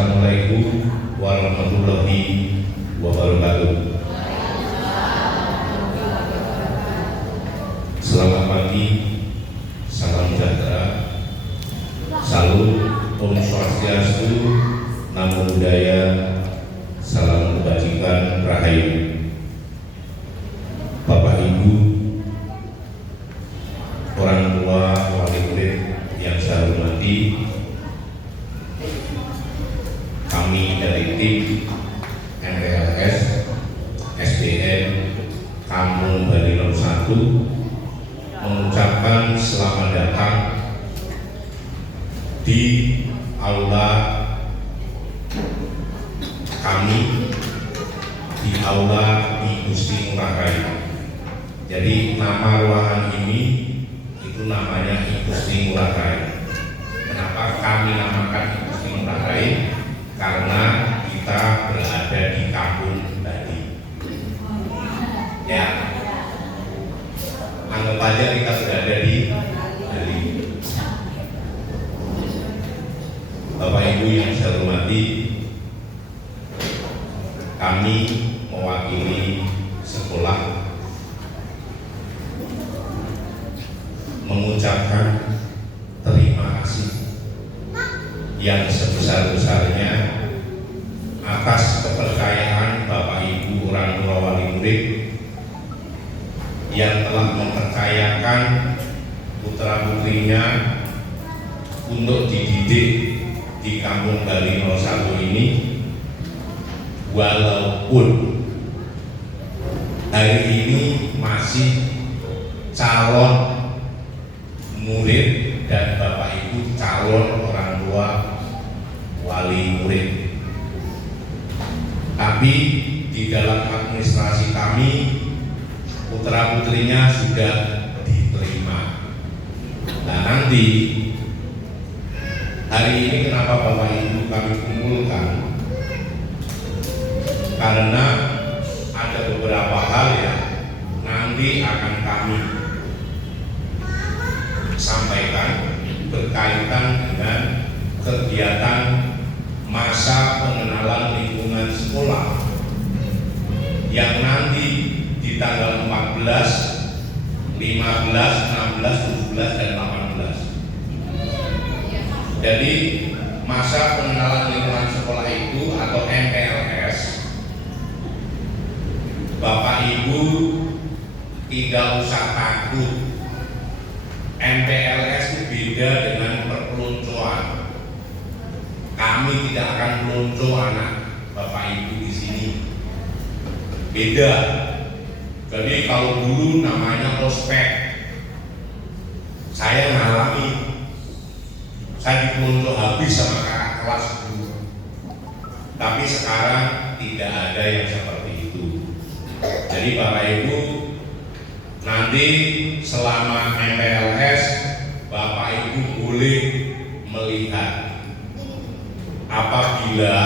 Assalamualaikum warahmatullahi wabarakatuh. Selamat pagi, salam sejahtera, salut, Om Swastiastu, Namo Buddhaya, salam kebajikan, rahayu. Bapak Ibu, orang tua, wali murid yang saya hormati, kami dari tim MPLS SDN Kampung Bali 01 mengucapkan selamat datang di aula kami, di aula di Gusti Ngurah Rai. Jadi nama ruangan ini itu namanya I Gusti Ngurah Rai. Kenapa kami namakan I Gusti Ngurah Rai? Karena kita berada di Kampung Bali. Ya, anggap aja kita berada di Bali. Bapak Ibu yang saya hormati, kami mewakili sekolah mengucapkan terima kasih yang sebesar-besarnya atas kepercayaan Bapak Ibu orang tua wali murid yang telah mempercayakan putra-putrinya untuk dididik di Kampung Bali 01 ini, walaupun hari ini masih calon murid dan Bapak Ibu calon orang tua wali murid. Tapi di dalam administrasi kami, putra-putrinya sudah diterima. Nah, nanti hari ini kenapa Bapak Ibu kami kumpulkan? Karena ada beberapa hal yang nanti akan kami sampaikan berkaitan dengan kegiatan masa pengenalan lingkungan sekolah yang nanti di tanggal 14, 15, 16, 17, dan 18. Jadi masa pengenalan lingkungan sekolah itu atau MPLS, Bapak Ibu tidak usah takut. MPLS itu beda dengan perpeloncoan. Kami tidak akan melonco anak Bapak Ibu di sini. Beda. Jadi kalau dulu namanya ospek, saya ngalami, saya dipelonco habis sama kakak kelas dulu. Tapi sekarang tidak ada yang seperti itu. Jadi Bapak Ibu, nanti selama MPLS Bapak Ibu boleh melihat apabila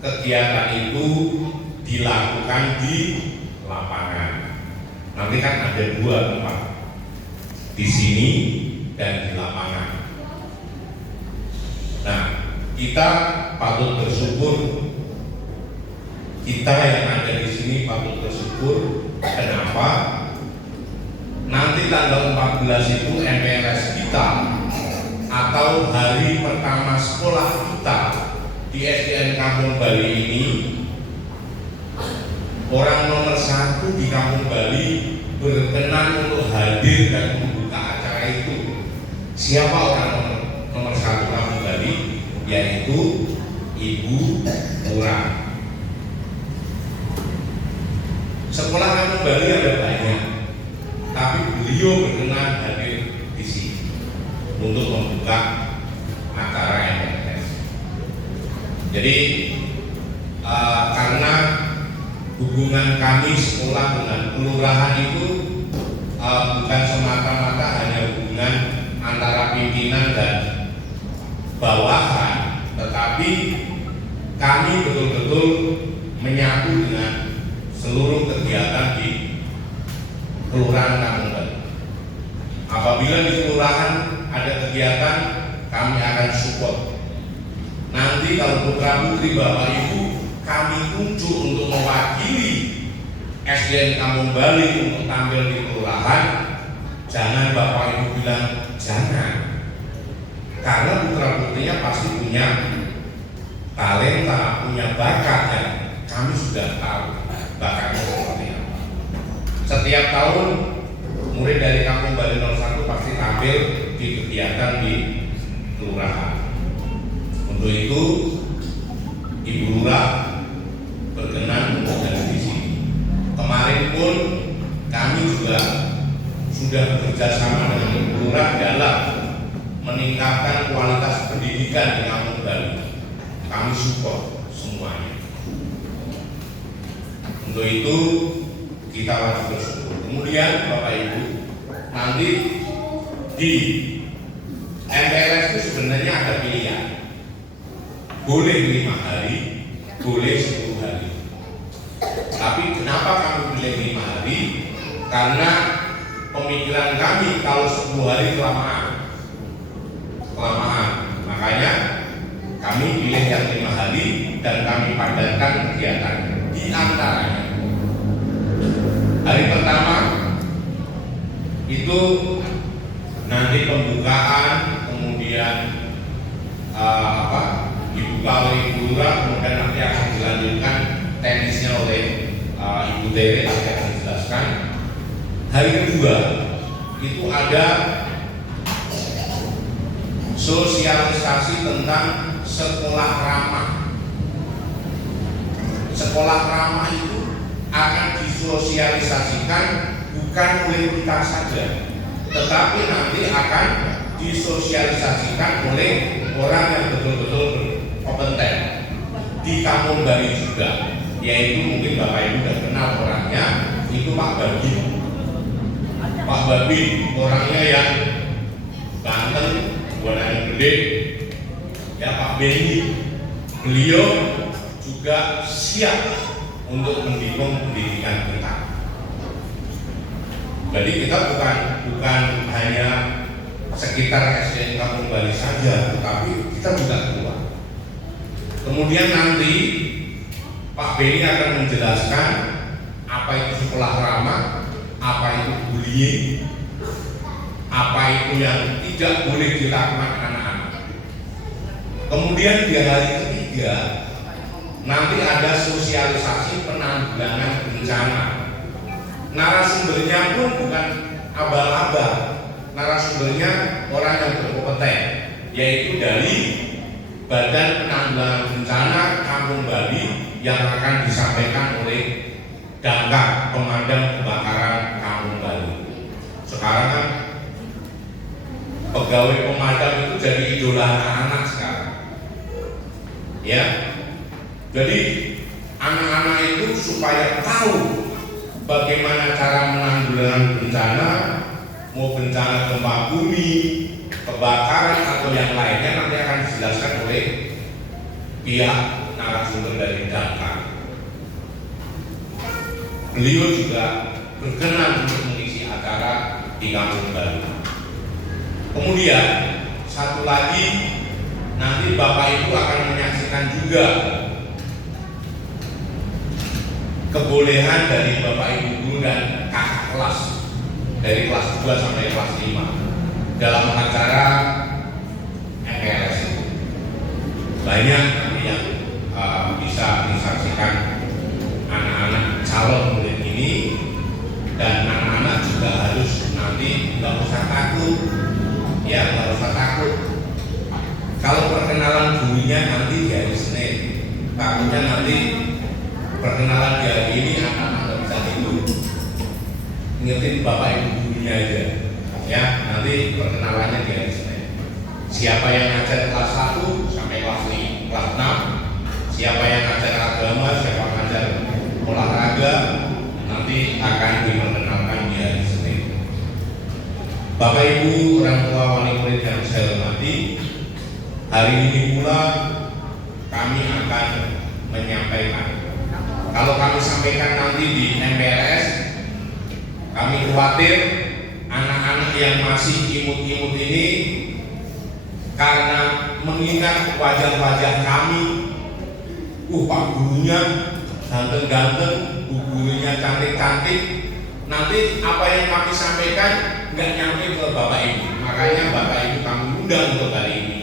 kegiatan itu dilakukan di lapangan. Nanti kan ada dua tempat, di sini dan di lapangan. Nah, kita patut bersyukur, kita yang ada di sini patut bersyukur. Kenapa? Nanti tanggal 14 itu MPLS kita atau hari pertama sekolah kita di SDN Kampung Bali ini, orang nomor 1 di Kampung Bali berkenan untuk hadir dan membuka acara itu. Siapa orang nomor 1 Kampung Bali? Yaitu Ibu Murah. Sekolah Kampung Bali ada banyak, tapi beliau berkenan hadir di sini untuk membuka acara MPLS. Jadi karena hubungan kami sekolah dengan kelurahan itu bukan semata-mata hanya hubungan antara pimpinan dan bawahan, tetapi kami betul-betul menyatu dengan seluruh kegiatan di kelurahan Kampung Bali. Apabila di kelurahan ada kegiatan, kami akan support. Nanti nanti kalau putra putri Bapak Ibu kami tunjuk untuk mewakili SDN Kampung Bali untuk tampil di kelurahan, jangan Bapak Ibu bilang jangan, karena putra putrinya pasti punya talenta, punya bakat yang kami sudah tahu bakatnya seperti apa. Setiap tahun murid dari Kampung Bali 01 pasti tampil di kegiatan di kelurahan. Untuk itu Ibu Lurah berkenan untuk hadir di sini. Kemarin pun kami juga sudah bekerja sama dengan Ibu Lurah dalam meningkatkan kualitas pendidikan di Kampung Bali. Kami support semuanya. Untuk itu kita wajib bersyukur. Kemudian Bapak Ibu, nanti di MPLS itu sebenarnya ada pilihan. Boleh 5 hari, boleh 10 hari. Tapi kenapa kami pilih 5 hari? Karena pemikiran kami kalau 10 hari kelamaan. Makanya kami pilih yang 5 hari dan kami padatkan kegiatan. Di antaranya hari pertama itu nanti pembukaan, kemudian dibuka oleh Ibu Lurah, kemudian nanti akan dilanjutkan teknisnya oleh Ibu Tere akan dijelaskan. Hari kedua itu ada sosialisasi tentang sekolah ramah. Sekolah ramah itu akan disosialisasikan bukan oleh kita saja, tetapi nanti akan disosialisasikan oleh orang yang betul-betul kompeten di Kampung Bali juga, yaitu mungkin Bapak Ibu sudah kenal orangnya, itu Pak Babin. Pak Babin orangnya yang Banten, buatan gede, ya Pak Beni. Beliau juga siap untuk mendukung pendidikan kita. Jadi kita bukan hanya sekitar SDN Kampung Bali saja, tetapi kita juga keluar. Kemudian nanti Pak Beni akan menjelaskan apa itu sekolah ramah, apa itu bullying, apa itu yang tidak boleh dilakukan anak-anak. Kemudian di hari ketiga nanti ada sosialisasi penanggulangan bencana. Narasumbernya pun bukan abal-abal, narasumbernya orang yang berkompeten, yaitu dari Badan Penanggulangan Bencana Kampung Bali yang akan disampaikan oleh Damkar, Pemadam Kebakaran Kampung Bali. Sekarang kan pegawai pemadam itu jadi idola anak-anak sekarang, ya. Jadi anak-anak itu supaya tahu bagaimana cara menanggulangi bencana, mau bencana gempa bumi, kebakaran atau yang lainnya nanti akan dijelaskan oleh pihak narasumber dari Damkar. Beliau juga berkenan untuk mengisi acara di Kampung Bali. Kemudian satu lagi, nanti Bapak Ibu akan menyaksikan juga kebolehan dari Bapak Ibu guru dan kakak kelas dari kelas 2 sampai kelas 5 dalam acara MPLS itu. Banyak nanti yang bisa disaksikan anak-anak calon murid ini, dan anak-anak juga harus nanti nggak usah takut, ya nggak usah takut. Kalau perkenalan gurunya nanti di hari Senin, takutnya nanti perkenalan di hari ini anak-anak nggak bisa tidur. Ingetin Bapak Ibu gurunya aja, ya nanti perkenalannya di hari Senin. Siapa yang ngajar kelas 1 sampai kelas 6, siapa yang ngajar agama, siapa yang ngajar olahraga, nanti akan diperkenalkan di hari Senin. Bapak Ibu, orang tua wali murid yang saya hormati, hari ini pula kami akan menyampaikan. Kalau kami sampaikan nanti di MPLS, kami khawatir anak-anak yang masih imut-imut ini karena mengingat wajah-wajah kami. Pak gurunya ganteng-ganteng, bu gurunya cantik-cantik. Nanti apa yang kami sampaikan nggak nyampe ke Bapak Ibu. Makanya Bapak Ibu kami undang untuk kali ini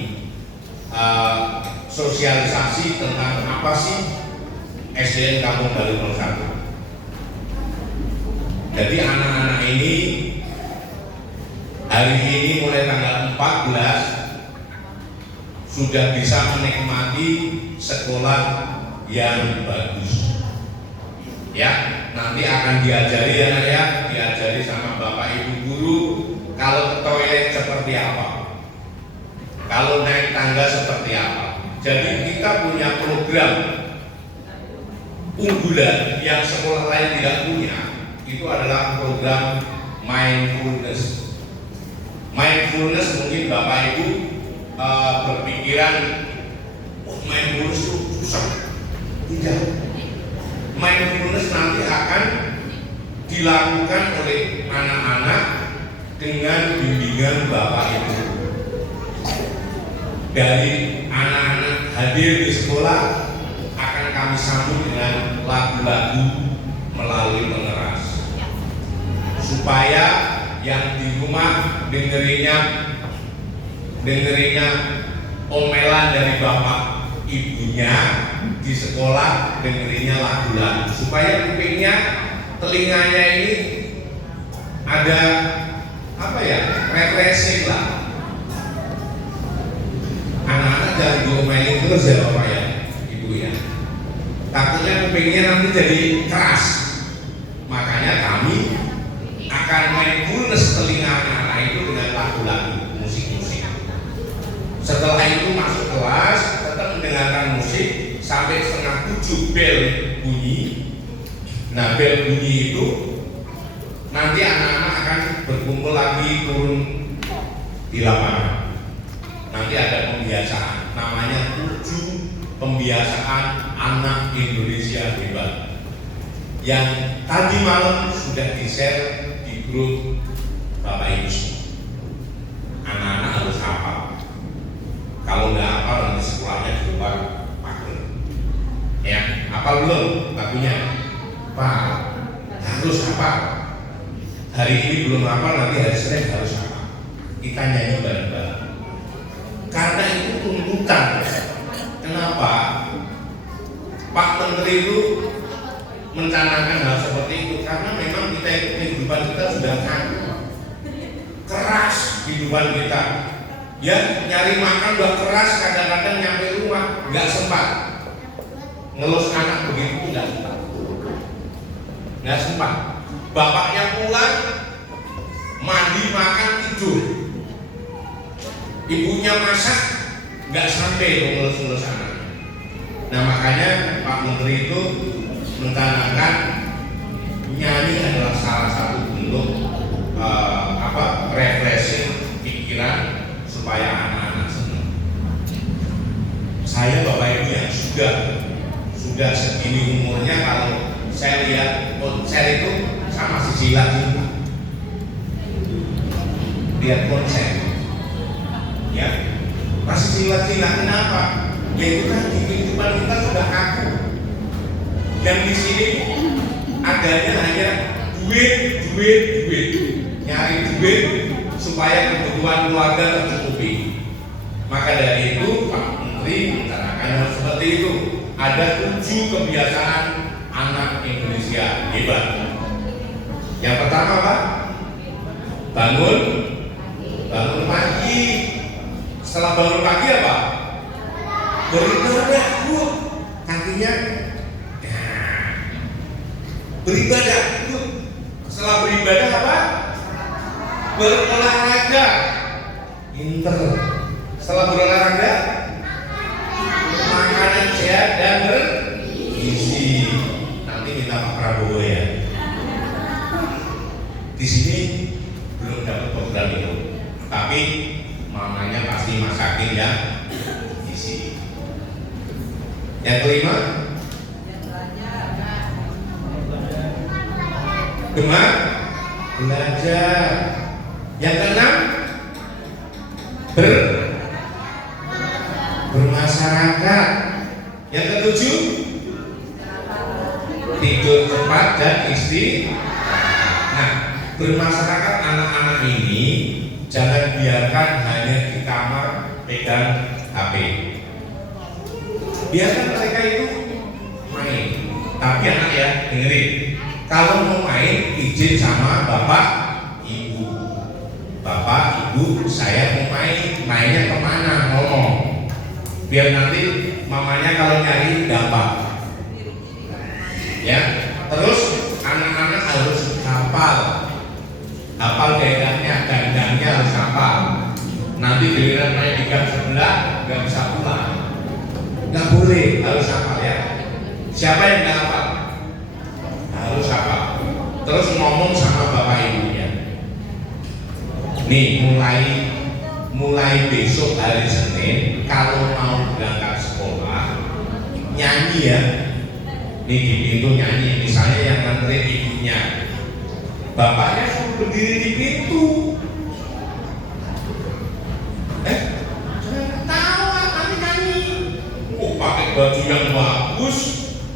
sosialisasi tentang apa sih SDN Kampung Baru 01. Jadi anak-anak ini hari ini mulai tanggal 14 sudah bisa menikmati sekolah yang bagus. Ya, nanti akan diajari ya nak ya, diajari sama Bapak Ibu guru kalau ke toilet seperti apa, kalau naik tangga seperti apa. Jadi kita punya program unggulan yang sekolah lain tidak punya. Itu adalah program mindfulness. Mindfulness mungkin Bapak Ibu berpikiran, mindfulness itu susah. Tidak. Mindfulness nanti akan dilakukan oleh anak-anak dengan bimbingan Bapak Ibu. Dari anak-anak hadir di sekolah akan kami sambut dengan lagu-lagu melalui pengeras, supaya yang di rumah dengerinnya omelan dari bapak ibunya, di sekolah dengerinnya lagu-lagu, supaya kupingnya, telinganya ini ada apa ya, refreshing lah. Anak-anak jangan diomelin terus ya bapak ya, ibu ya, takutnya kupingnya nanti jadi keras. Makanya kami akan mindfulness telinga anak-anak itu dengan lagu-lagu, musik-musik. Setelah itu masuk kelas, tetap mendengarkan musik sampai 6:30 bel bunyi. Nah, bel bunyi itu nanti anak-anak akan berkumpul lagi turun di lapangan. Nanti ada pembiasaan, namanya 7 pembiasaan anak Indonesia hebat, yang tadi malam sudah di-share di grup Bapak Ibu. Anak-anak harus hafal. Kalau nggak hafal nanti sekolahnya di luar pager. Ya, hafal belum lagunya? Pak, harus hafal. Hari ini belum hafal, nanti hari Senin harus hafal. Kita nyanyi bareng-bareng. Karena itu tuntutan. Kenapa? Pak Menteri itu mencanangkan hal seperti itu karena memang kita itu kehidupan kita sudah keras kehidupan kita. Ya, nyari makan udah keras, kadang-kadang nyampe rumah nggak sempat. Ngelus anak begitu nggak sempat. Bapaknya pulang, mandi, makan, tidur. Ibunya masak, nggak sampai ngelus-ngelus anak. Nah makanya Pak Menteri itu mencanangkan nyanyi adalah salah satu bentuk refreshing pikiran supaya anak-anak senang. Saya Bapak Ibu yang sudah segini umurnya, kalau saya lihat konser itu sama si silat juga. Lihat konser, ya masih silat-silat. Kenapa? Ya itu tadi kehidupan kita sudah kaku. Yang di sini adanya hanya duit, nyari duit supaya kebutuhan keluarga tercukupi. Maka dari itu Pak Menteri mencanangkan hal seperti itu. Ada 7 kebiasaan anak Indonesia hebat. Yang pertama Pak, bangun pagi. Setelah bangun pagi apa? Beribadah, artinya beribadah. Setelah beribadah apa? Berolahraga. Pinter. Setelah berolahraga, makanan sehat dan bergizi. Nanti minta Pak Prabowo ya. Di sini belum dapat program itu, tapi mamanya pasti masakin ya. Gizi. Yang kelima, belajar. Yang keenam, bermasyarakat. Yang ketujuh, tidur cepat dan nah, bermasyarakat anak-anak ini jangan biarkan hanya di kamar pegang HP. Biarkan mereka itu main. Tapi anak ya, dengerin. Kalau mau main, izin sama bapak, ibu. Bapak, ibu, saya mau main. Mainnya kemana? Ngomong. Biar nanti mamanya kalau nyari gampang. Ya. Terus anak-anak harus hafal daerahnya, gandangnya harus hafal. Nanti giliran main di gang sebelah nggak bisa pulang. Nggak boleh, harus hafal ya. Siapa yang nggak hafal? Harus hafal. Terus ngomong sama bapak ibunya. Nih mulai besok hari Senin kalau mau berangkat sekolah nyanyi ya. Nih di pintu nyanyi, misalnya yang nganterin ibunya, bapaknya suruh berdiri di pintu. Jangan tahu nanti nyanyi. Oh, pakai baju yang bagus,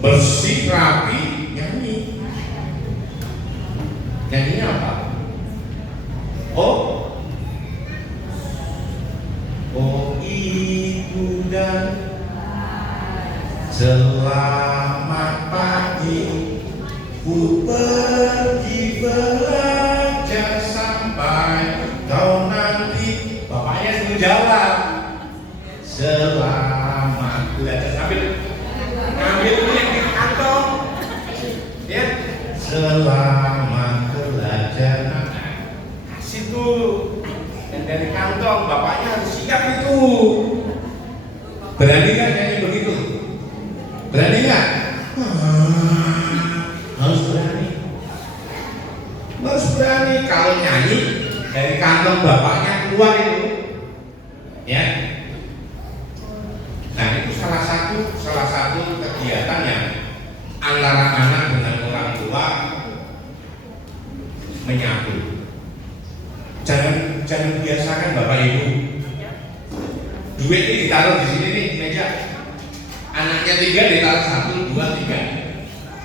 bersih, rapi, nyanyi. Nyanyinya apa? Oh ibu dan selamat pagi, ku pergi belajar sampai kau nanti. Bapaknya suruh jalan. Selamat belajar sambil ngambil yang di kantong. Ya, selamat belajar. Kasih tuh yang dari kantong, bapaknya harus siap itu. Berani nggak nyanyi begitu? Berani nggak? Harus berani. Harus berani. Kalau nyanyi dari kantong bapaknya keluar itu, ya. Nah itu salah satu kegiatan yang antara anak dengan orang tua menyatu. Jangan biasakan bapak ibu. Duit ini ditaruh di sini nih meja. Anaknya 3 ditaruh 1, 2, 3.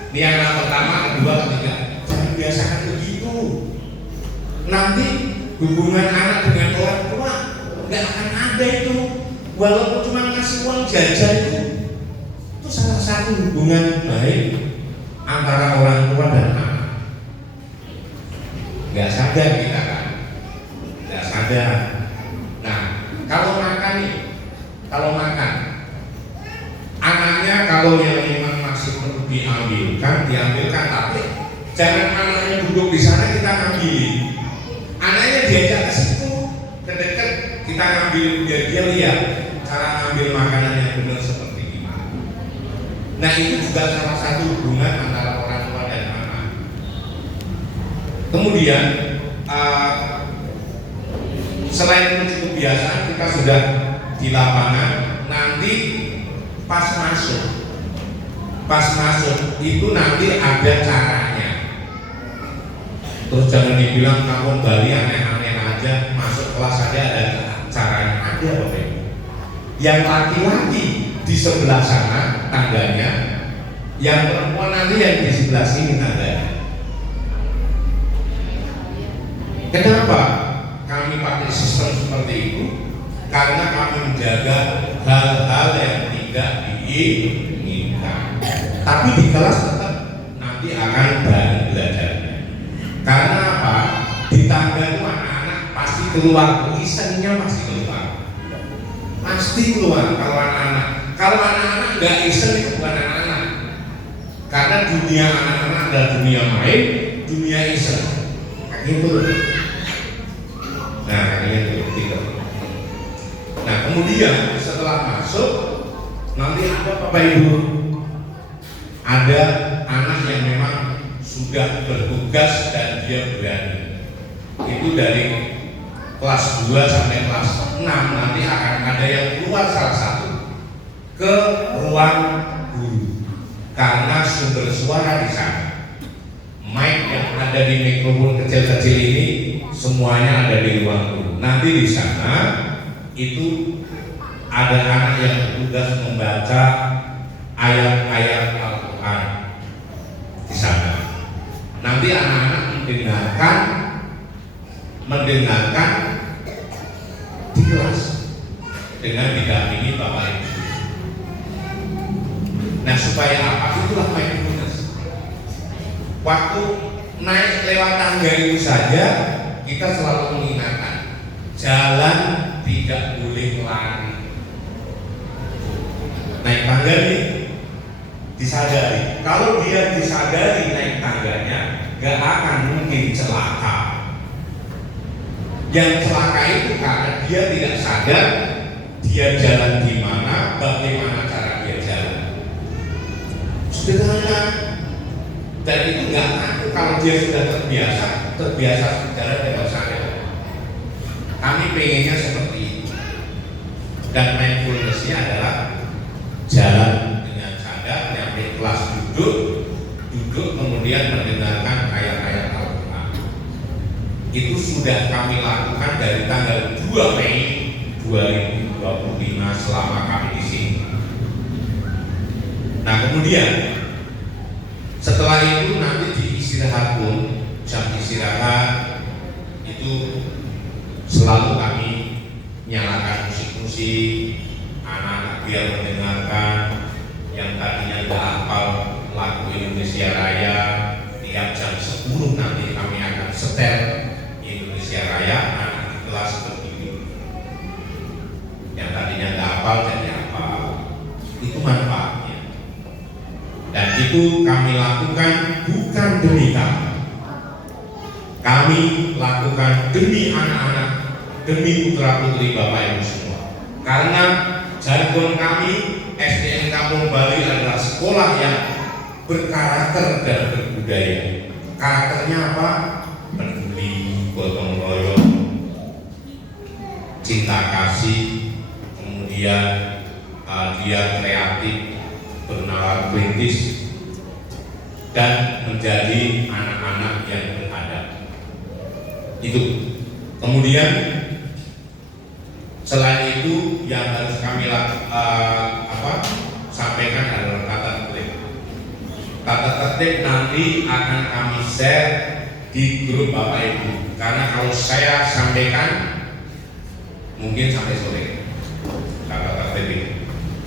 Ini anak pertama, kedua, ketiga. Jangan biasakan begitu. Nanti hubungan anak dengan orang tua nggak akan ada itu. Walaupun cuma ngasih uang jajan itu salah satu hubungan baik antara orang tua dan anak. Nggak sadar kita kan. Nggak sadar. Nah, kalau makan, anaknya kalau yang memang masih perlu diambilkan, tapi jangan anaknya duduk di sana kita ngambilin. Anaknya diajak ke situ, ke dekat, kita ngambilin biar dia lihat cara ngambil makanan yang benar seperti gimana. Nah itu juga salah satu hubungan antara orang tua dan anak. Kemudian selain itu kebiasaan kita sudah di lapangan, nanti pas masuk itu nanti ada caranya. Terus jangan dibilang kamu Bali aneh-aneh aja, masuk kelas aja ada caranya. Ada Bapak Ibu. Yang laki-laki di sebelah sana tangganya, yang perempuan nanti yang di sebelah sini tangganya. Kenapa kami pakai sistem seperti itu? Karena kami menjaga hal-hal yang tidak diinginkan. Tapi di kelas tetap nanti akan bareng belajarnya. Karena apa? Di tangga itu anak-anak pasti keluar, isengnya pasti keluar. Pasti keluar kalau anak-anak. Kalau anak-anak nggak iseng itu bukan anak-anak. Karena dunia anak-anak adalah dunia main, dunia iseng. Gitu. Nah, ini itu. Nah, kemudian setelah masuk nanti ada Bapak Ibu, ada anak yang memang sudah bertugas dan dia berani. Itu dari kelas 2 sampai kelas 6 nanti akan ada yang keluar salah satu ke ruang guru karena sumber suara di sana. Mic yang ada di mikrofon kecil-kecil ini semuanya ada di ruang guru. Nanti di sana itu ada anak yang bertugas membaca ayat-ayat Al-Quran di sana. Nanti anak-anak mendengarkan di kelas dengan didampingi Bapak Ibu. Nah, supaya apa? Itulah mindfulness. Waktu naik lewat tangga itu saja kita selalu mengingatkan, jalan tidak boleh lari. Naik tangga ini disadari. Kalau dia disadari naik tangganya, gak akan mungkin celaka. Yang celaka itu karena dia tidak sadar dia jalan di mana, bagaimana cara dia jalan. Sederhana. Dan itu nggak ngaku kalau dia sudah terbiasa jalan dengan sadar. Kami pengennya seperti itu. Dan mindfulness-nya adalah jalan dengan sadar, nyampe kelas duduk kemudian mendengarkan ayat-ayat Al-Quran. Itu sudah kami lakukan dari tanggal 2 Mei 2025 selama kami di sini. Nah, kemudian setelah itu nanti di istirahat pun, jam istirahat itu selalu kami nyalakan musik-musik, anak-anak biar mendengarkan. Yang tadinya nggak hafal lagu Indonesia Raya, tiap jam 10 nanti kami akan setel Indonesia Raya, anak di kelas berdiri. Yang tadinya nggak hafal jadi hafal. Itu manfaatnya. Dan itu kami lakukan bukan demi kami. Kami lakukan demi anak-anak, demi putra-putri Bapak Ibu semua. Karena jargon kami SDN Kampung Bali adalah sekolah yang berkarakter dan berbudaya. Karakternya apa? Peduli, gotong royong, cinta kasih, kemudian dia kreatif, bernalar kritis, dan menjadi anak-anak yang beradab. Itu. Kemudian selain itu yang harus kami sampaikan adalah tata tertib. Tata tertib nanti akan kami share di grup Bapak Ibu. Karena kalau saya sampaikan mungkin sampai sore. Tata tertib ini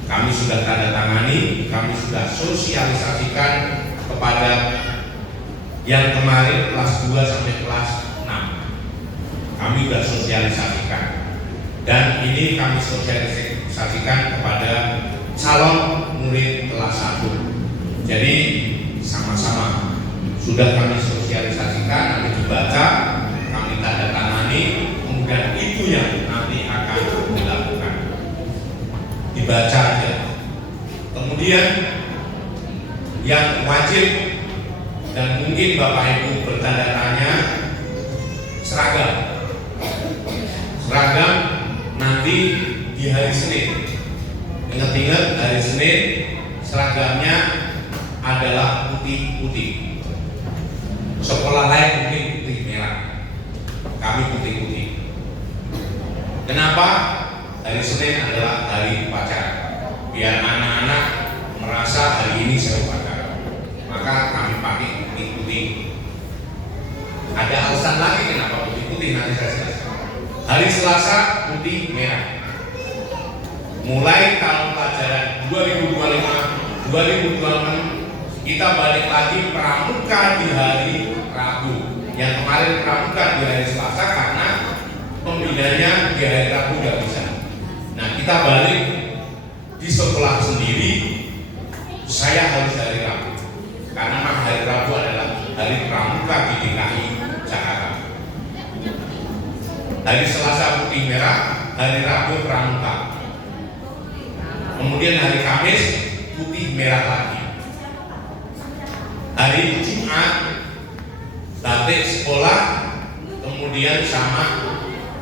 kami sudah tanda tangani, kami sudah sosialisasikan kepada yang kemarin kelas 2 sampai kelas 6. Kami sudah sosialisasikan. Dan ini kami sosialisasikan kepada calon murid kelas 1. Jadi sama-sama sudah kami sosialisasikan, nanti dibaca, kami tanda tangani, kemudian itu yang nanti akan dilakukan. Dibaca aja. Kemudian yang wajib dan mungkin Bapak Ibu bertanda tanya, seragam. Seragam nanti di hari Senin. Ingat-ingat hari Senin seragamnya adalah putih-putih. Sekolah lain mungkin putih merah, kami putih-putih. Kenapa? Hari Senin adalah hari upacara. Biar anak-anak merasa hari ini saya upacara, maka kami pakai putih-putih. Ada alasan lagi kenapa putih-putih, nanti saya jelaskan. Hari Selasa putih merah. Mulai tahun pelajaran 2025-2026 kita balik lagi pramuka di hari Rabu. Yang kemarin pramuka di hari Selasa karena pembinanya di hari Rabu nggak bisa. Nah, kita balik di sekolah sendiri. Saya harus hari Rabu karena hari Rabu adalah hari pramuka di DKI Jakarta. Hari Selasa putih merah, hari Rabu pramuka. Kemudian hari Kamis putih merah lagi. Hari Jumat batik sekolah, kemudian sama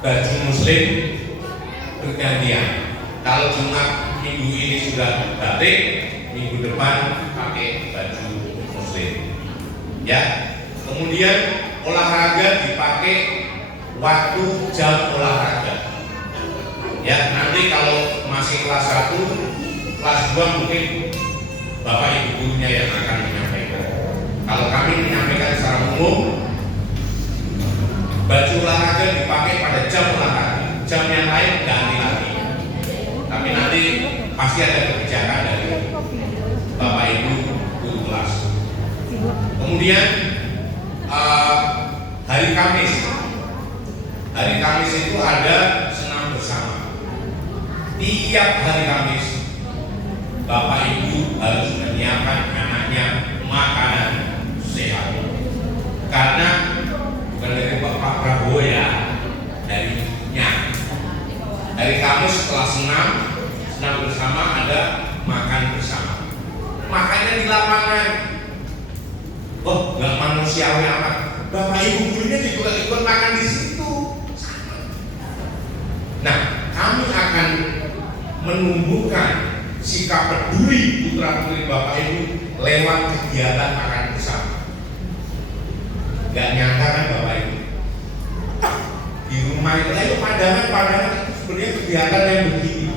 baju muslim bergantian. Kalau Jumat minggu ini sudah batik, minggu depan pakai baju muslim. Ya. Kemudian olahraga dipakai waktu jam olahraga. Ya, nanti kalau masih kelas 1, kelas 2 mungkin Bapak Ibu gurunya yang akan menyampaikan. Kalau kami menyampaikan secara umum, baju olahraga dipakai pada jam olahraga, jam yang lain ganti lagi. Tapi nanti pasti ada kebijakan dari Bapak Ibu guru kelas. Kemudian hari Kamis itu ada senam bersama. Tiap hari Kamis Bapak Ibu harus menyiapkan anaknya makanan sehat. Karena bukan dari Pak Prabowo ya, darinya. Hari Kamis setelah senam bersama ada makan bersama. Makanya di lapangan, oh nggak manusiawi amat. Bapak Ibu gurunya juga ikut makan di situ. Nah, kami akan menumbuhkan sikap peduli putra putri Bapak Ibu lewat kegiatan makan bersama. Gak nyangka kan Bapak Ibu, di rumah itu ayo pandangan itu sebenarnya kegiatan yang begini.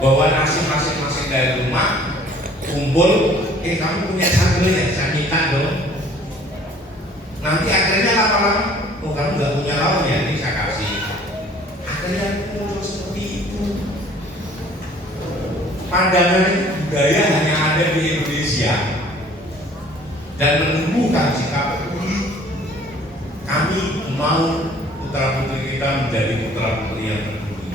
Bawa nasi masing-masing dari rumah, kumpul, kamu punya sambal ya, saya minta dong. Nanti akhirnya lama-lama, oh kamu nggak punya lawan ya, ini saya kasih. Akhirnya muncul seperti itu. Pandangan budaya hanya ada di Indonesia dan menumbuhkan sikap peduli. Kami mau putra putri kita menjadi putra putri yang peduli.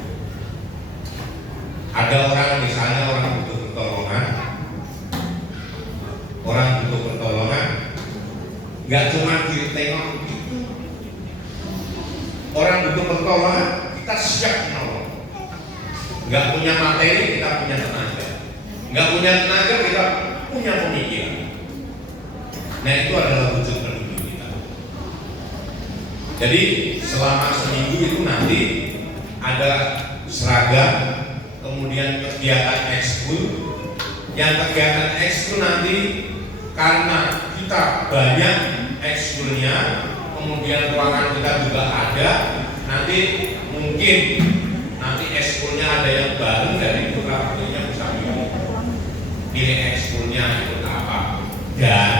Ada orang misalnya orang butuh pertolongan, nggak cuma ditengok itu. Orang butuh pertolongan, kita siap menolong. Nggak punya materi, kita punya tenaga. Nggak punya tenaga, kita punya pemikiran. Nah itu adalah wujud peduli kita. Jadi selama seminggu itu nanti ada seragam, kemudian kegiatan ekskul. Yang kegiatan ekskul nanti karena kita banyak ekskulnya, kemudian ruangan kita juga ada, nanti mungkin nanti ekskulnya ada yang baru dari putra putrinya bisa pilih ekskulnya ikut apa, dan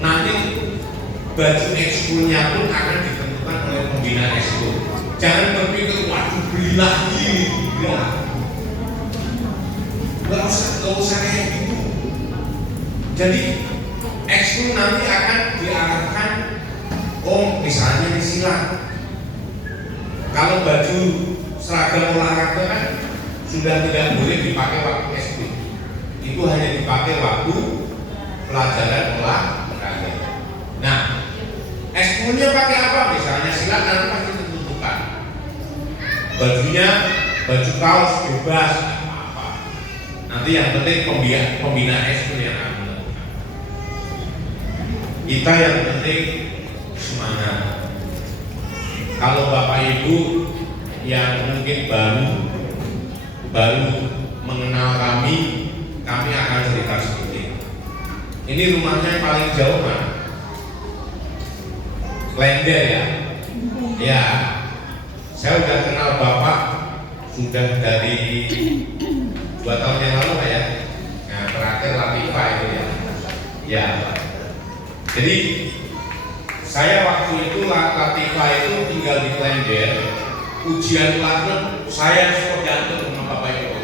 nanti baju ekskulnya pun akan ditentukan oleh pembina ekskul. Jangan berpikir waduh beli lagi, nggak usah kayak gitu. Jadi ekskul nanti akan diarahkan, oh misalnya di silat. Kalau baju seragam olahraga kan sudah tidak boleh dipakai waktu ekskul. Itu hanya dipakai waktu pelajaran olahraga. Nah, ekskulnya pakai apa? Misalnya silat nanti pasti ditentukan. Bajunya baju kaos bebas, apa-apa. Nanti yang penting pembina ekskul yang akan menentukan. Kita yang penting semangat. Kalau Bapak Ibu yang mungkin baru mengenal kami akan cerita seperti ini. Ini rumahnya yang paling jauh kan? Klender ya? Ya, saya udah kenal Bapak sudah dari 2 tahun yang lalu ya. Nah, terakhir Latifah itu ya. Ya, jadi saya waktu itu Latifah itu tinggal di Klender. Ujian ulangan saya sudah jatuh sama Bapak Ibu.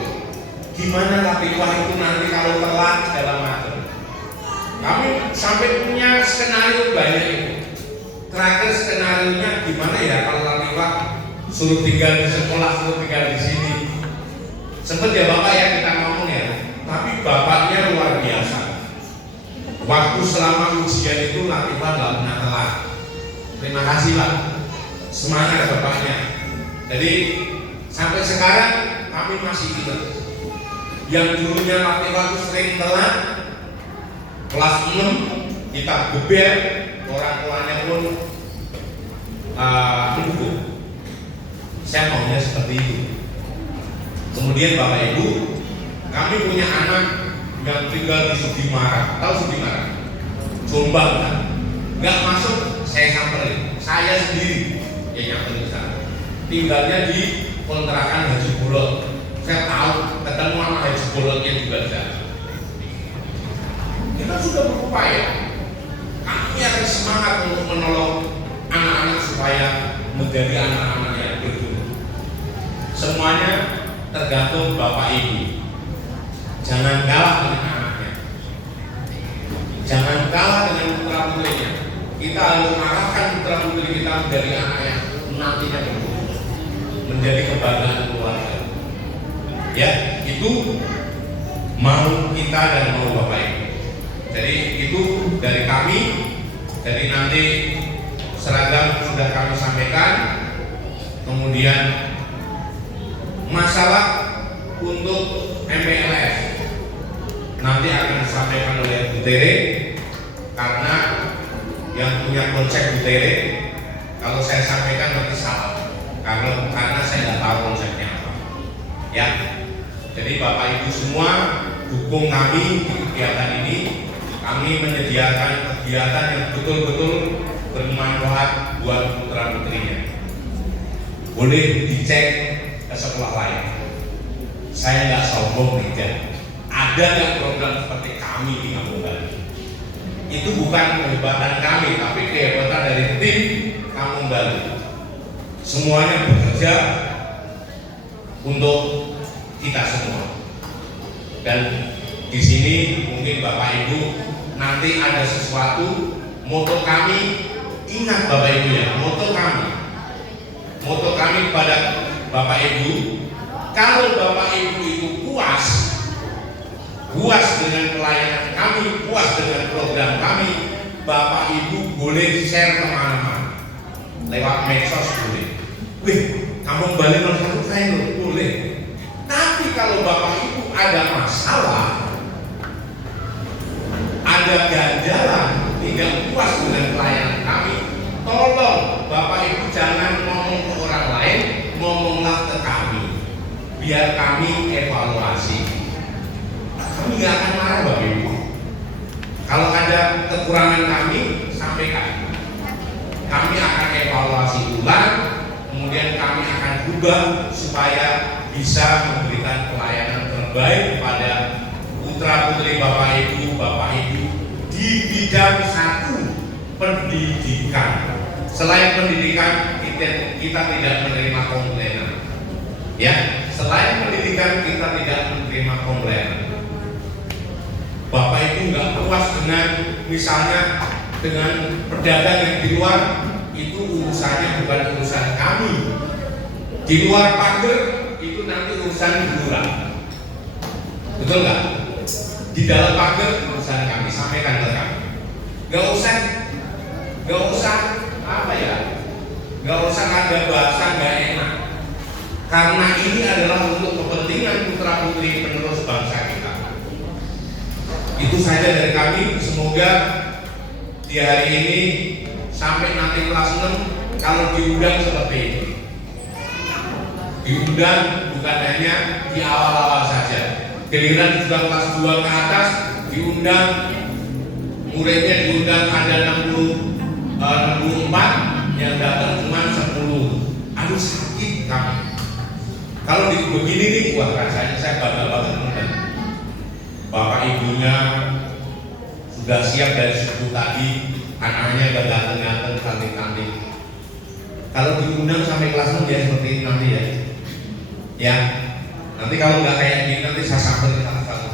Gimana Latifah itu nanti kalau telat segala macam. Kami sampai punya skenario banyak itu. Terakhir skenarionya gimana ya kalau Latifah suruh tinggal di sekolah, suruh tinggal di sini. Sempet ya Bapak ya kita ngomong ya. Tapi Bapaknya luar biasa. Waktu selama ujian itu Latifah nggak pernah telat. Terima kasih Pak. Semangat Bapaknya. Jadi sampai sekarang kami masih ingat. Yang dulunya Latifah itu sering telat, kelas 6 kita geber, orang tuanya pun mendukung. Saya maunya seperti itu. Kemudian Bapak Ibu, kami punya anak yang tinggal di Sudimara. Tahu Sudimara? Jombang kan? Nggak masuk, saya samperin. Saya sendiri yang nyamperin sana. Tinggalnya di kontrakan Haji Bolot. Saya tahu ketemu sama Haji Bolotnya juga tidak. Kita sudah berupaya. Kami akan semangat untuk menolong anak-anak supaya menjadi anak-anak yang berguna. Semuanya tergantung Bapak Ibu. Jangan kalah dengan anaknya. Jangan kalah dengan putra putrinya. Kita harus mengarahkan putra putri kita menjadi anak yang nantinya berguna, menjadi kebanggaan keluarga. Ya, itu mau kita dan mau Bapak Ibu. Jadi itu dari kami. Jadi nanti seragam sudah kami sampaikan. Kemudian masalah untuk MPLS nanti akan disampaikan oleh Bu Tere, karena yang punya konsep Bu Tere. Kalau saya sampaikan nanti salah, karena saya nggak tahu konsepnya apa. Ya, jadi Bapak Ibu semua dukung kami di kegiatan ini. Kami menyediakan kegiatan yang betul-betul bermanfaat buat putra putrinya. Boleh dicek ke sekolah lain. Saya nggak sombong nih, ada nggak program seperti kami di Kampung Bali? Itu bukan kehebatan kami, tapi kehebatan dari tim Kampung Bali. Semuanya bekerja untuk kita semua. Dan di sini mungkin Bapak Ibu nanti ada sesuatu, moto kami, ingat Bapak Ibu ya, moto kami kepada Bapak Ibu, kalau Bapak Ibu itu puas dengan pelayanan kami, puas dengan program kami, Bapak Ibu boleh share kemana-mana, lewat medsos boleh. Wih, Kampung Bali nomor 1 keren loh, boleh. Tapi kalau Bapak Ibu ada masalah, ada ganjalan, tidak puas dengan pelayanan kami, tolong Bapak Ibu jangan ngomong ke orang lain, ngomonglah ke kami, biar kami evaluasi. Kami nggak akan marah Bapak Ibu. Kalau ada kekurangan kami, sampaikan. Kami akan evaluasi ulang, kemudian kami akan ubah supaya bisa memberikan pelayanan terbaik kepada putra putri Bapak Ibu di bidang satu, pendidikan. Selain pendidikan kita tidak menerima komplainan. Ya, selain pendidikan kita tidak menerima komplainan. Bapak Ibu nggak puas dengan misalnya dengan pedagang yang di luar, itu urusannya bukan urusan kami. Di luar pagar itu nanti urusan lurah. Betul nggak? Di dalam pagar urusan kami, sampaikan ke kami. Gak usah apa ya? Gak usah ada bahasa gak enak. Karena ini adalah untuk kepentingan putra putri penerus bangsa kita. Itu saja dari kami. Semoga di hari ini sampai nanti kelas 6 kalau diundang seperti ini. Diundang bukan hanya di awal-awal saja. Giliran juga kelas 2 ke atas diundang, muridnya diundang ada 64, yang datang cuma 10. Aduh sakit kami. Kalau begini nih, wah rasanya saya bangga banget teman. Bapak ibunya sudah siap dari subuh tadi, anaknya udah ganteng-ganteng, cantik-cantik. Kalau diundang sampai kelas 6 ya seperti ini nanti ya. Ya, nanti kalau nggak kayak gini nanti saya samperin satu-satu.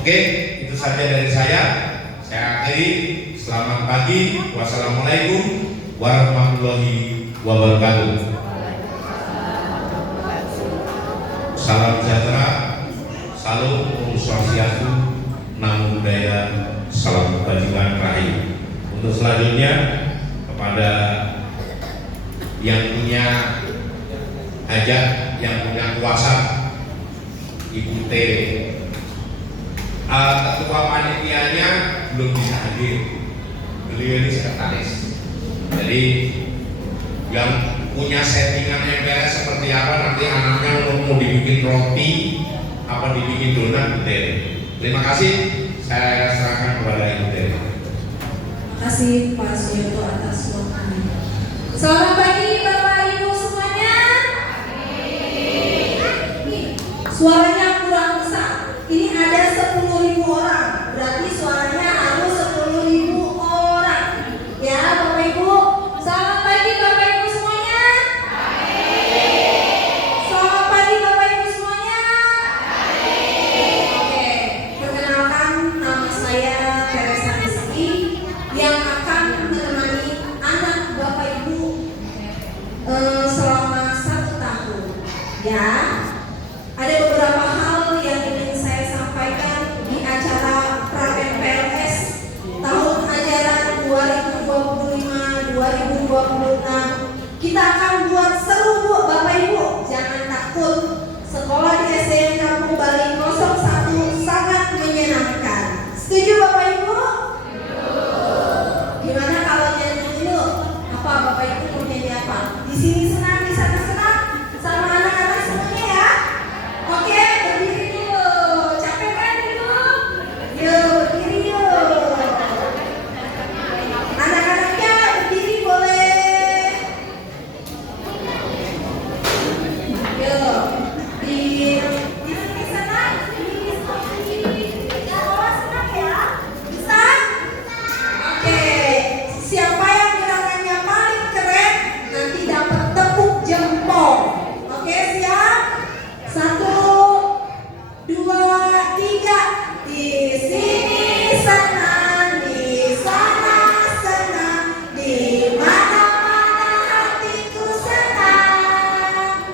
Oke, itu saja dari saya. Saya akhiri. Selamat pagi. Wassalamualaikum warahmatullahi wabarakatuh. Salam sejahtera. Salam Om Swastiastu, Namo Buddhaya, salam kebajikan rahayu. Untuk selanjutnya kepada yang punya hajat, yang punya kuasa, Ibu T. Ketua panitianya belum bisa hadir. Beliau ini sekretaris. Jadi yang punya settingan MPLS seperti apa, nanti anaknya mau dibikin roti apa dibikin donat, Bu Tere. Terima kasih. Saya serahkan kepada Ibu Tere. Terima kasih Pak Suyoto atas waktunya. Selamat pagi Bapak Ibu semuanya. Suaranya kurang besar. Ini ada 10.000 orang, berarti suaranya harus 10.000 orang. Ya, Bapak Ibu. Selamat pagi Bapak Ibu semuanya. Selamat pagi Bapak Ibu semuanya. Oke, perkenalkan nama saya Teresa Rizky yang akan menemani anak Bapak Ibu selama 1 tahun. Ya. Ada beberapa hal yang ingin saya sampaikan di acara Prapen PLS tahun ajaran 2025-2026. Kita akan buat seru Bu, Bapak Ibu. Jangan takut. Sekolah di SDN Kampung Bali 01 sangat menyenangkan. Setuju Bapak Ibu? Gimana kalau nyanyi dulu? Apa Bapak Ibu mau nyanyi apa? Di sini senang, di sana senang, sama anak-anak semuanya ya. Oke, berdiri dulu. Capek kan dulu? Yuk, berdiri yuk. Anak-anaknya berdiri boleh. Yuk, di sini sana, di sekolah senang ya? Bisa? Oke, siapa yang bilangannya paling keren nanti dapat tepuk jempol. Oke, siap? 1, 2, 3. Di sini senang, di sana senang, di mana-mana hatiku senang.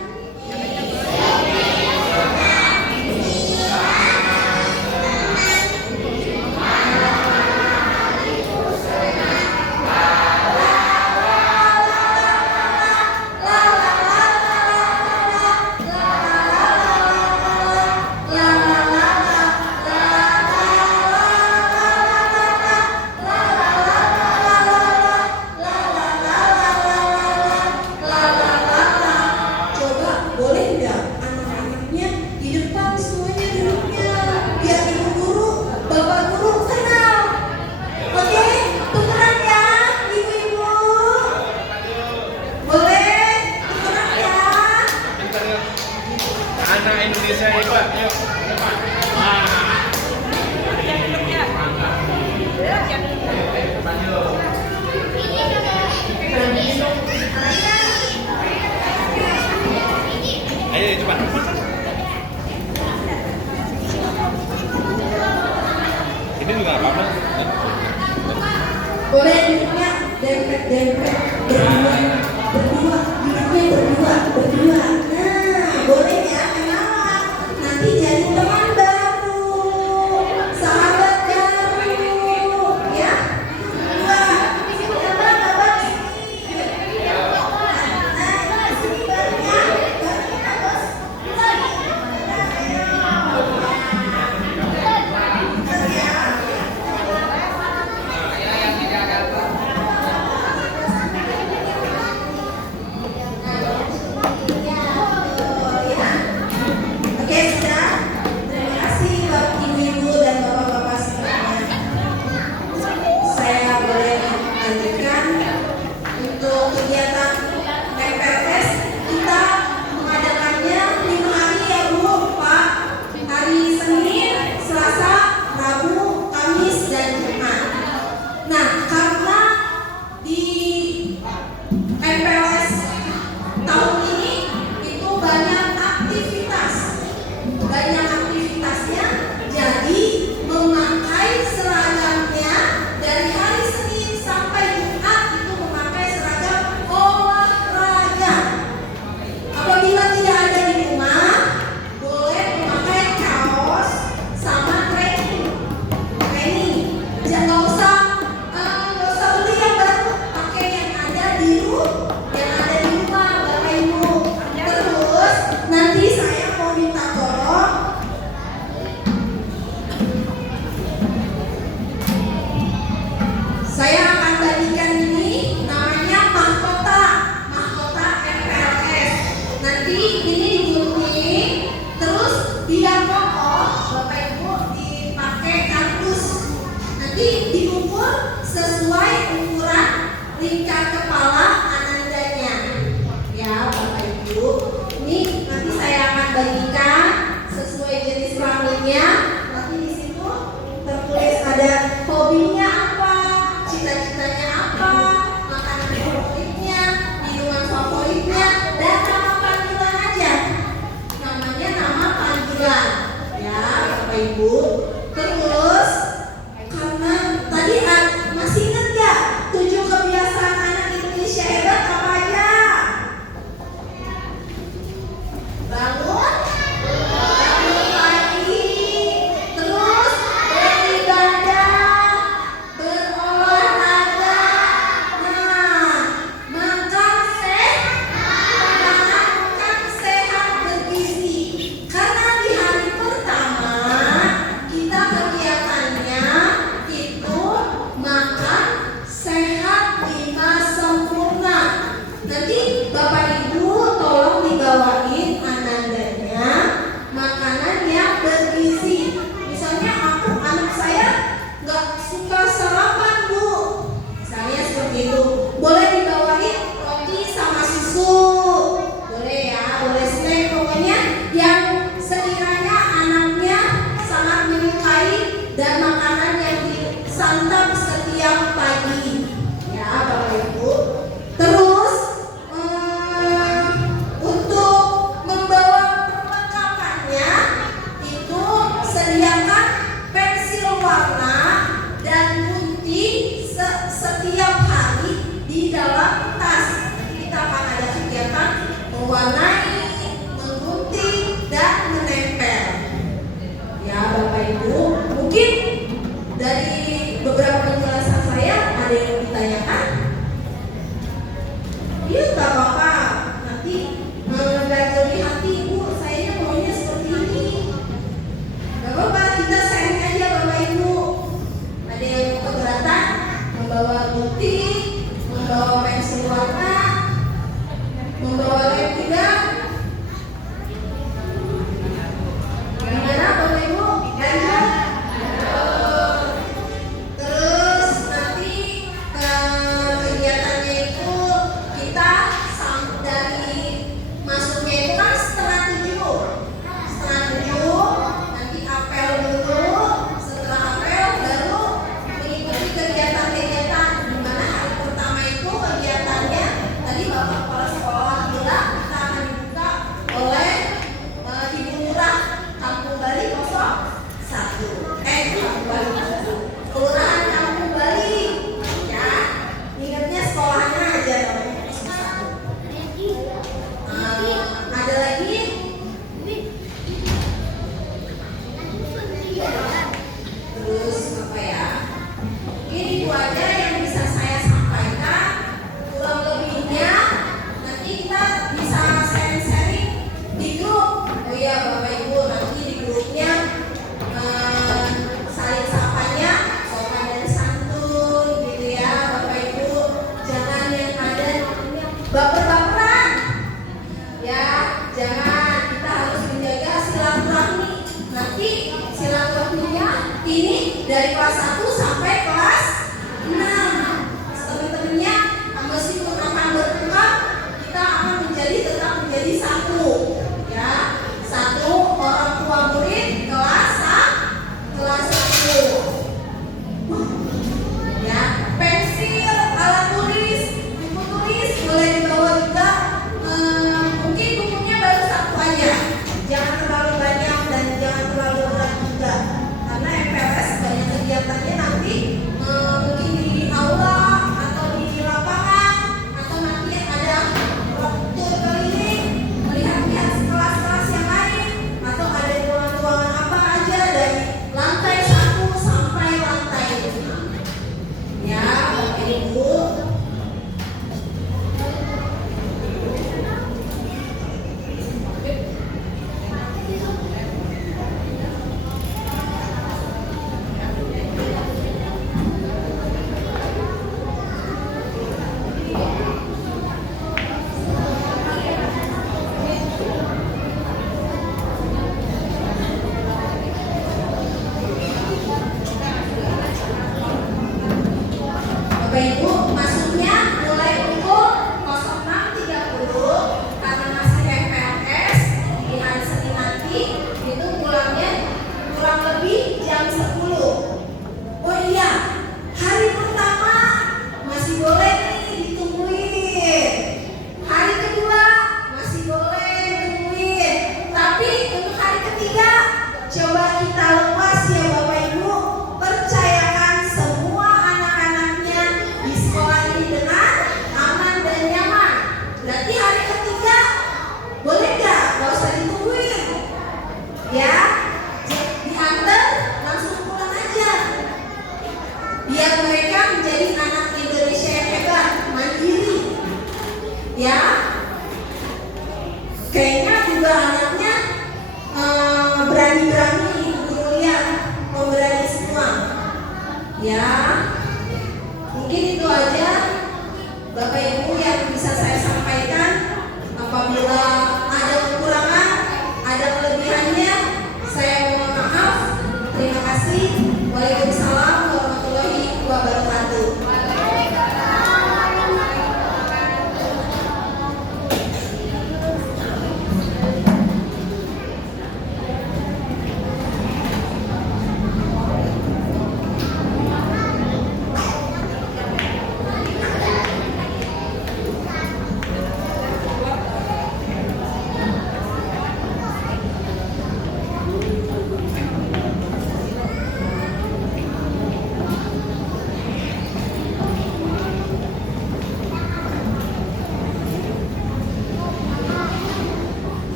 Coba boleh nggak anak-anaknya di depan semuanya duduknya biar ibu guru, bapak guru kenal. Oke, tukeran ya ibu-ibu. Boleh tukeran ya. Anak Indonesia hebat, yuk. Ayo cepat. Ini juga apa-apa. Boleh duduknya dempet-dempet berdua, duduknya berdua. Nah, boleh ya kenalan. Nanti jadi teman baru, sahabat baru, ya. Dua, kabar sini. Nah, sini barunya, barunya bos.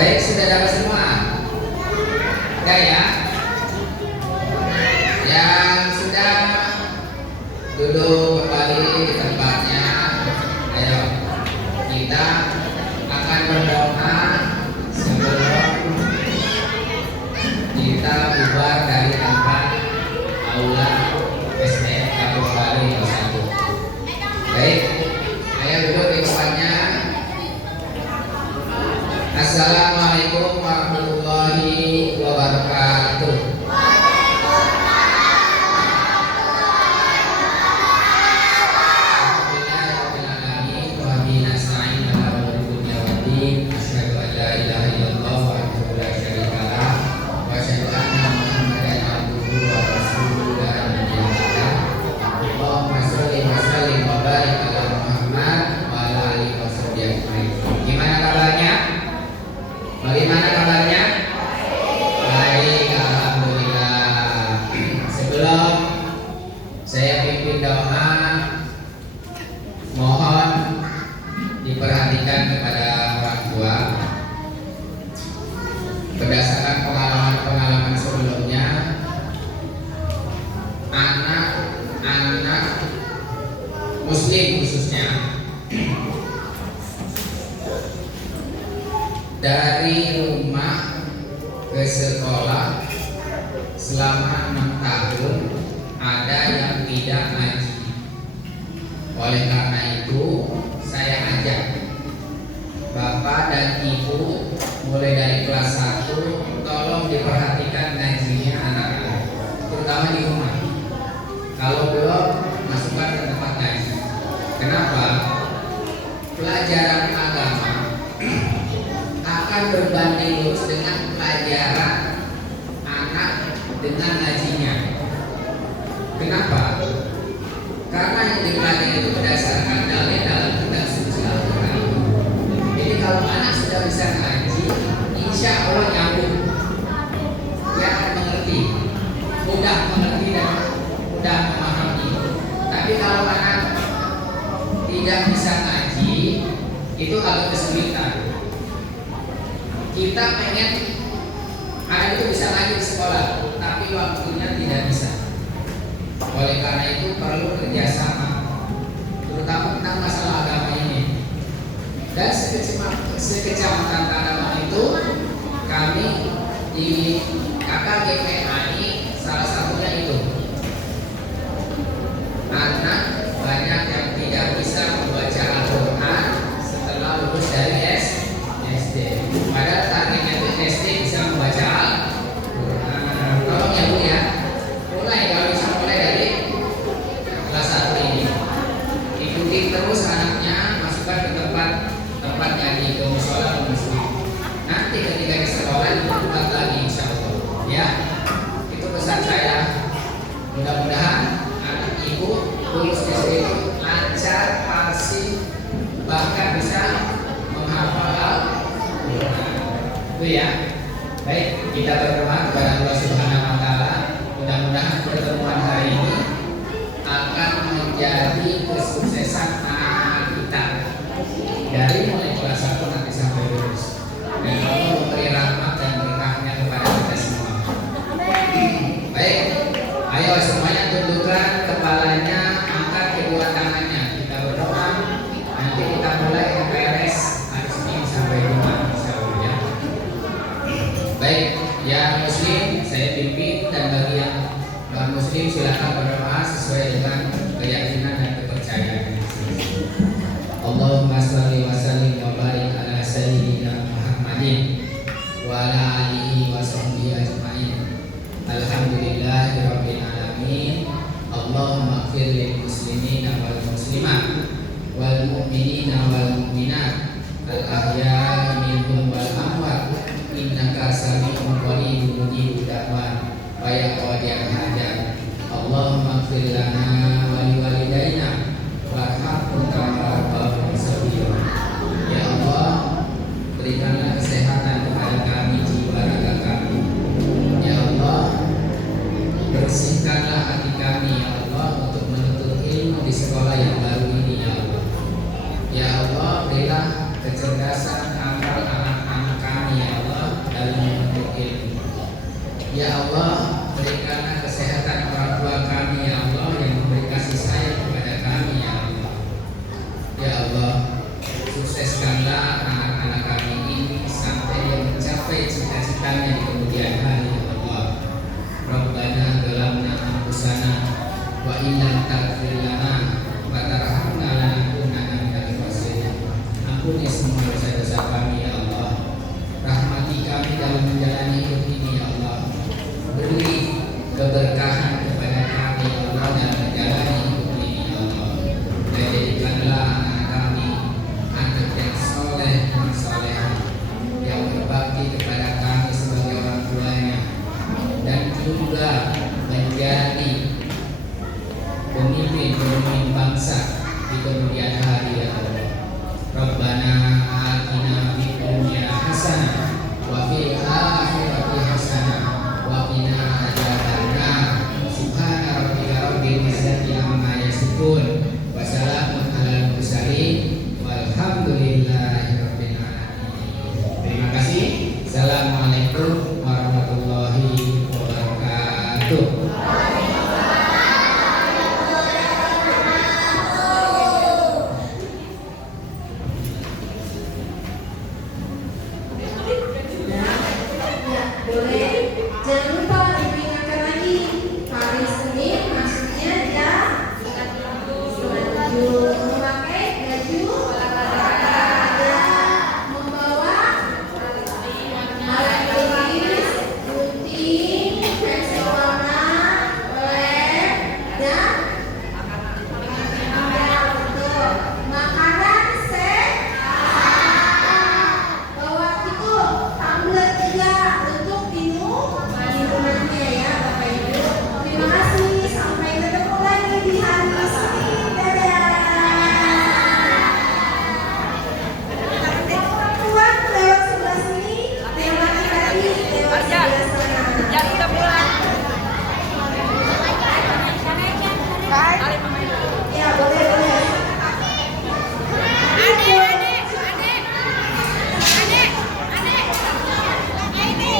Baik, sudah dapat semua? Enggak ya? Yang sudah duduk kembali di tempatnya. Ayo, kita akan berdoa sebelum kita bubar dari tempat aula SDN Kampung Bali 01. Baik, ayo duduk di tempatnya. Assalamualaikum warahmatullahi wabarakatuh. Gimana kabarnya? Bagaimana kabarnya? Baik, alhamdulillah. Sebelum saya pimpin doa, mohon diperhatikan kepada orang tua. Berdasarkan pengalaman-pengalaman sebelumnya, anak-anak Muslim khususnya dari rumah ke sekolah selama 6 tahun ada yang tidak ngaji. Oleh karena itu saya ajak Bapak dan Ibu mulai dari kelas 1 tolong diperhatikan ngajinya anak-anak, terutama di rumah. Kalau belum, masukkan ke tempat ngaji. Kenapa? Pelajaran agama akan berbanding lurus dengan pelajaran anak dengan ngajinya. Kenapa? Karena yang dipelajari itu berdasarkan dalil dalam kitab suci Al-Quran. Jadi kalau anak sudah bisa ngaji, insya Allah nyambung, dia akan mengerti, mudah mengerti dan mudah memahami. Tapi kalau anak tidak bisa ngaji, itu agak kesulitan. Kita pengen anak itu bisa ngaji di sekolah, tapi waktunya tidak bisa. Oleh karena itu perlu kerjasama, terutama tentang masalah agama ini. Dan sekecamatan Tanah itu kami di KKGPAI salah satunya itu anak banyak yang tidak bisa membaca Al-Quran setelah lulus dari SD. Padahal targetnya itu SD bisa membaca Al-Quran. Tolong ya Bu ya, mulai kalau bisa mulai dari kelas 1 ini. Ikuti terus anaknya, masukkan ke tempat nyanyi, ke musola, ke masjid. Nanti ketika di sekolah itu tempat lagi insya Allah. Ya, itu pesan saya. Mudah-mudahan anak ibu lulus SD itu lancar, fasih, bahkan bisa menghafal Al-Quran. Itu ya. Baik, kita berdoa kepada Allah Subhanahu wa taala, mudah-mudahan pertemuan hari ini akan menjadi kesuksesan anak kita dari mulai kelas 1 nanti sampai lulus. Dan Allah memberi rahmat dan berkahnya kepada kita semua. Baik, ayo semuanya tundukkan kepalanya, angkat kedua tangannya. Kita berdoa. Nanti kita mulai beres hari Senin sampai Jumat insyaallah ya. Baik, yang Muslim saya pimpin, dan bagi yang non Muslim silakan berdoa sesuai dengan keyakinan dan kepercayaan. Allahumma shalli wa sallim wa barik ala sayyidina Muhammadin wa ala alihi wa sahbihi ajma'in. Alhamdulillahirabbil alamin. Allahumma ighfir lil muslimina wal muslimat wal mu'minina wal mu'minat al ahya'i minhum wal amwat innaka sami'un qaribun mujibud da'wat wa ya qadiyal hajat. Allahumma ighfir lana wa liwalidayna warhamhum kama rabbayani shaghira. Ya Allah, berikanlah kesehatan kepada kami, jiwa raga kami. Ya Allah, bersihkanlah hati kami ya Allah untuk menuntut ilmu di sekolah yang baru ini ya Allah. Ya Allah, berilah kecerdasan akal anak-anak kami ya Ya Allah, berikanlah kesehatan orang tua kami ya Allah, yang memberi kasih sayang kepada kami ya Allah. Ya Allah, sukseskanlah anak-anak kami ini sampai yang mencapai cita-citanya di kemudian hari ya Allah. Rabbana zalamna anfusana wa illam taghfir lana wa tarhamna lanakunanna minal khasirin. Ampuni semua dosa-dosa kami ya Allah. Rahmati kami dalam menjalani hidup ini ya Allah. Beri keberkahan kepada kami ya Allah dalam menjalani hidup ini ya Allah. Dan jadikanlah anak kami anak yang soleh dan solehah, yang berbakti kepada kami sebagai orang tuanya, dan juga menjadi pemimpin bangsa di kemudian hari ya Allah. Rabbana atina fid dunya hasanah wa fil akhirati hasanah wa qina adzaban